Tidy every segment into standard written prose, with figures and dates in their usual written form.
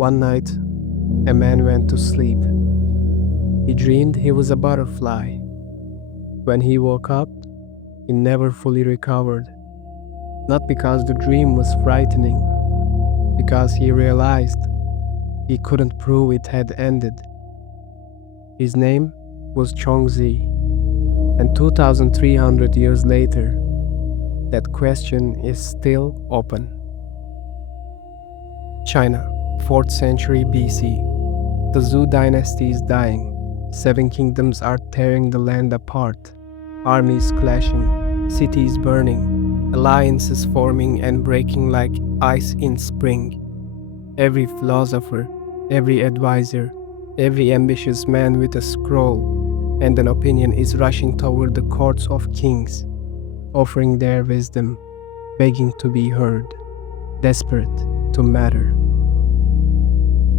One night, a man went to sleep. He dreamed he was a butterfly. When he woke up, he never fully recovered. Not because the dream was frightening, because he realized he couldn't prove it had ended. His name was Zhuangzi, and 2,300 years later, that question is still open. China, 4th century BC. The Zhou dynasty is dying. 7 kingdoms are tearing the land apart. Armies clashing, cities burning, alliances forming and breaking like ice in spring. Every philosopher, every advisor, every ambitious man with a scroll and an opinion is rushing toward the courts of kings, offering their wisdom, begging to be heard, desperate to matter.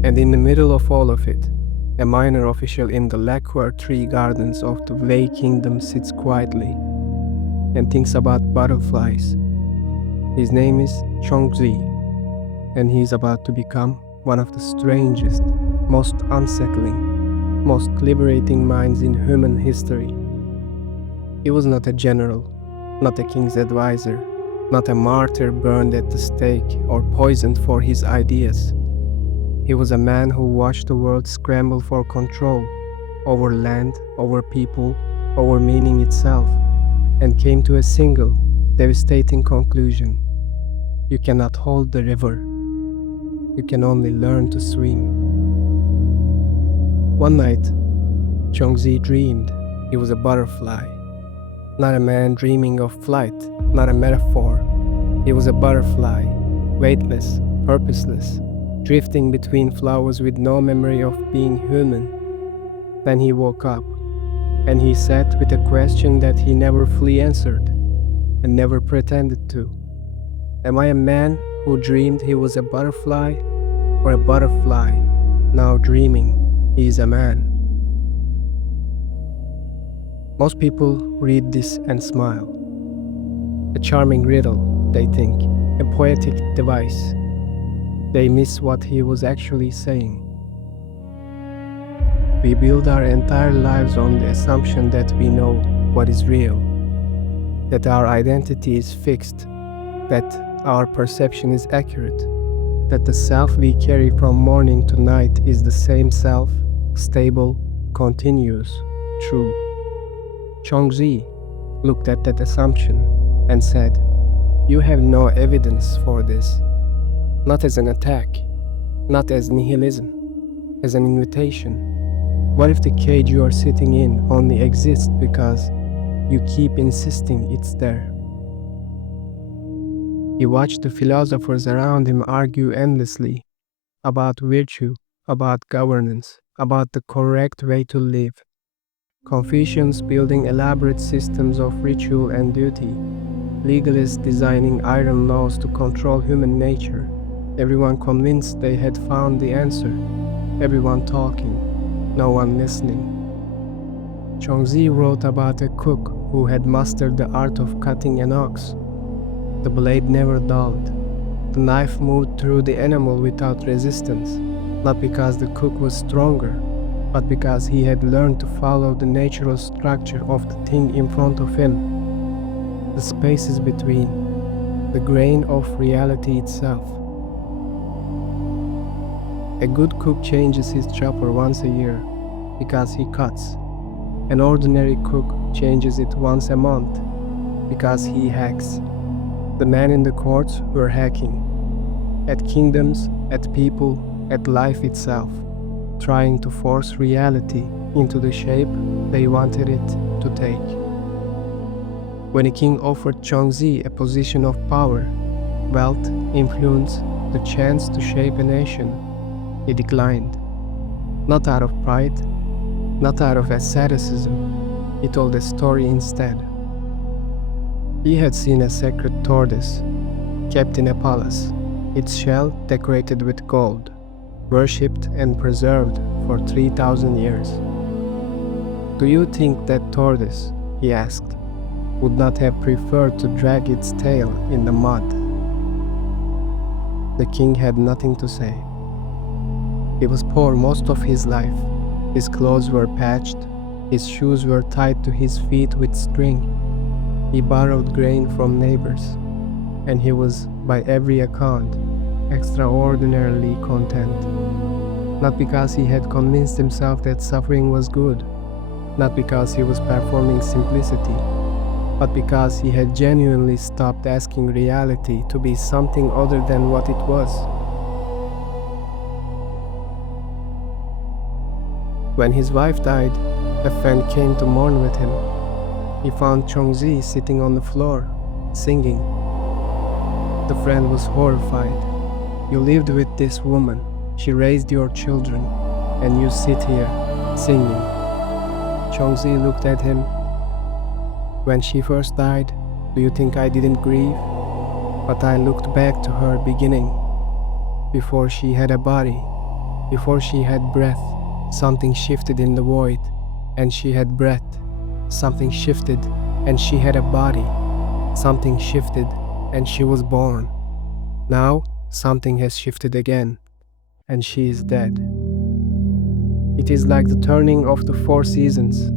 And in the middle of all of it, a minor official in the lacquer tree gardens of the Wei Kingdom sits quietly and thinks about butterflies. His name is Zhuangzi, and he is about to become one of the strangest, most unsettling, most liberating minds in human history. He was not a general, not a king's advisor, not a martyr burned at the stake or poisoned for his ideas. He was a man who watched the world scramble for control over land, over people, over meaning itself, and came to a single, devastating conclusion. You cannot hold the river. You can only learn to swim. One night, Zhuangzi dreamed he was a butterfly. Not a man dreaming of flight, not a metaphor. He was a butterfly, weightless, purposeless, drifting between flowers with no memory of being human. Then he woke up, and he sat with a question that he never fully answered, and never pretended to. Am I a man who dreamed he was a butterfly, or a butterfly now dreaming he is a man? Most people read this and smile. A charming riddle, they think, a poetic device. They miss what he was actually saying. We build our entire lives on the assumption that we know what is real, that our identity is fixed, that our perception is accurate, that the self we carry from morning to night is the same self, stable, continuous, true. Zhuangzi looked at that assumption and said, "You have no evidence for this. Not as an attack, not as nihilism, as an invitation. What if the cage you are sitting in only exists because you keep insisting it's there?" He watched the philosophers around him argue endlessly about virtue, about governance, about the correct way to live. Confucians building elaborate systems of ritual and duty, legalists designing iron laws to control human nature. Everyone convinced they had found the answer. Everyone talking, no one listening. Zhuangzi wrote about a cook who had mastered the art of cutting an ox. The blade never dulled. The knife moved through the animal without resistance, not because the cook was stronger, but because he had learned to follow the natural structure of the thing in front of him. The spaces between, the grain of reality itself. A good cook changes his chopper once a year because he cuts. An ordinary cook changes it once a month because he hacks. The men in the courts were hacking. At kingdoms, at people, at life itself, trying to force reality into the shape they wanted it to take. When a king offered Zhuangzi a position of power, wealth, influence, the chance to shape a nation, he declined. Not out of pride, not out of asceticism, he told a story instead. He had seen a sacred tortoise, kept in a palace, its shell decorated with gold, worshipped and preserved for 3,000 years. Do you think that tortoise, he asked, would not have preferred to drag its tail in the mud? The king had nothing to say. He was poor most of his life. His clothes were patched, his shoes were tied to his feet with string. He borrowed grain from neighbors, and he was, by every account, extraordinarily content. Not because he had convinced himself that suffering was good, not because he was performing simplicity, but because he had genuinely stopped asking reality to be something other than what it was. When his wife died, a friend came to mourn with him. He found Zhuangzi sitting on the floor, singing. The friend was horrified. You lived with this woman, she raised your children, and you sit here, singing. Zhuangzi looked at him. When she first died, do you think I didn't grieve? But I looked back to her beginning. Before she had a body, before she had breath, something shifted in the void, and she had breath. Something shifted, and she had a body. Something shifted, and she was born. Now, something has shifted again, and she is dead. It is like the turning of the four seasons.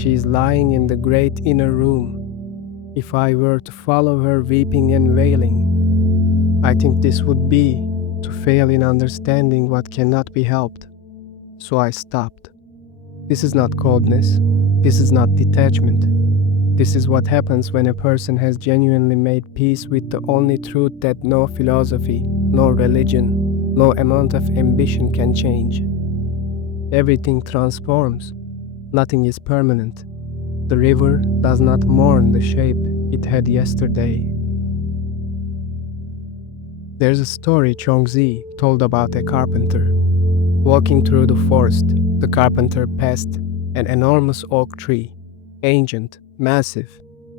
She is lying in the great inner room. If I were to follow her weeping and wailing, I think this would be to fail in understanding what cannot be helped. So I stopped. This is not coldness. This is not detachment. This is what happens when a person has genuinely made peace with the only truth that no philosophy, no religion, no amount of ambition can change. Everything transforms. Nothing is permanent. The river does not mourn the shape it had yesterday. There's a story Zhuangzi told about a carpenter. Walking through the forest, the carpenter passed an enormous oak tree, ancient, massive,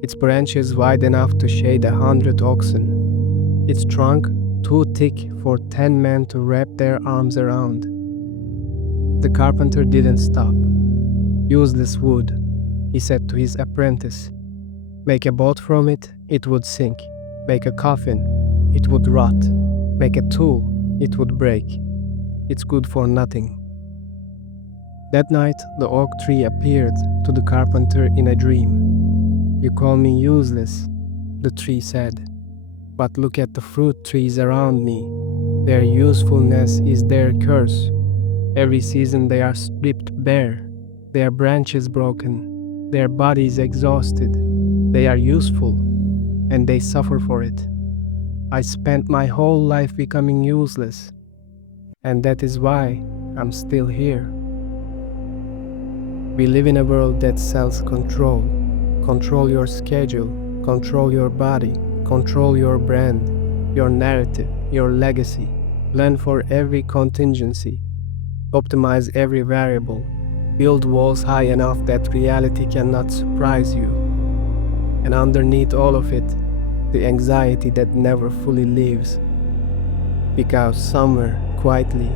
its branches wide enough to shade 100 oxen, its trunk too thick for 10 men to wrap their arms around. The carpenter didn't stop. Useless wood, he said to his apprentice. Make a boat from it, it would sink. Make a coffin, it would rot. Make a tool, it would break. It's good for nothing. That night, the oak tree appeared to the carpenter in a dream. You call me useless, the tree said. But look at the fruit trees around me. Their usefulness is their curse. Every season they are stripped bare, their branches broken, their bodies exhausted. They are useful, and they suffer for it. I spent my whole life becoming useless, and that is why I'm still here. We live in a world that sells control. Control your schedule, control your body, control your brand, your narrative, your legacy. Plan for every contingency. Optimize every variable. Build walls high enough that reality cannot surprise you. And underneath all of it, the anxiety that never fully leaves. Because somewhere, quietly,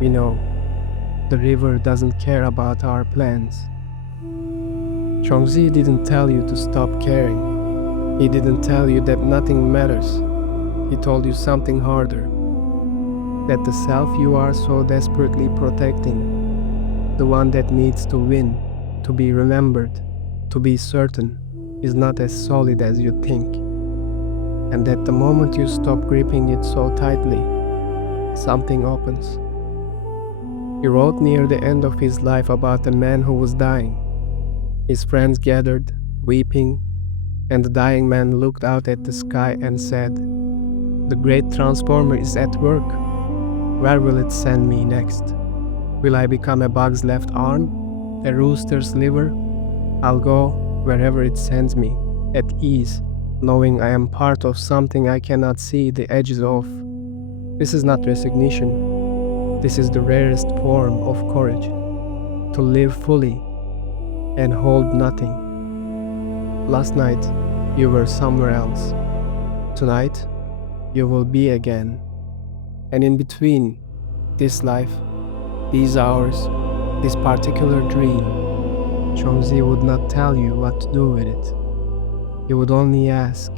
we know the river doesn't care about our plans. Zhuangzi didn't tell you to stop caring. He didn't tell you that nothing matters. He told you something harder. That the self you are so desperately protecting, the one that needs to win, to be remembered, to be certain, is not as solid as you think. And that the moment you stop gripping it so tightly, something opens. He wrote near the end of his life about a man who was dying. His friends gathered, weeping, and the dying man looked out at the sky and said, "The great transformer is at work. Where will it send me next? Will I become a bug's left arm? A rooster's liver? I'll go wherever it sends me, at ease, knowing I am part of something I cannot see the edges of." This is not resignation. This is the rarest form of courage. To live fully and hold nothing. Last night, you were somewhere else. Tonight, you will be again. And in between, this life, these hours, this particular dream, Zhuangzi would not tell you what to do with it. He would only ask,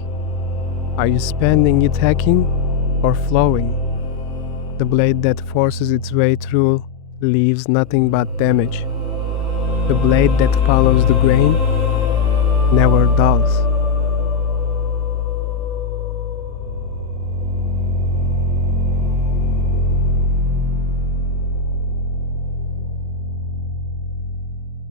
are you spending it hacking or flowing? The blade that forces its way through leaves nothing but damage. The blade that follows the grain never dulls.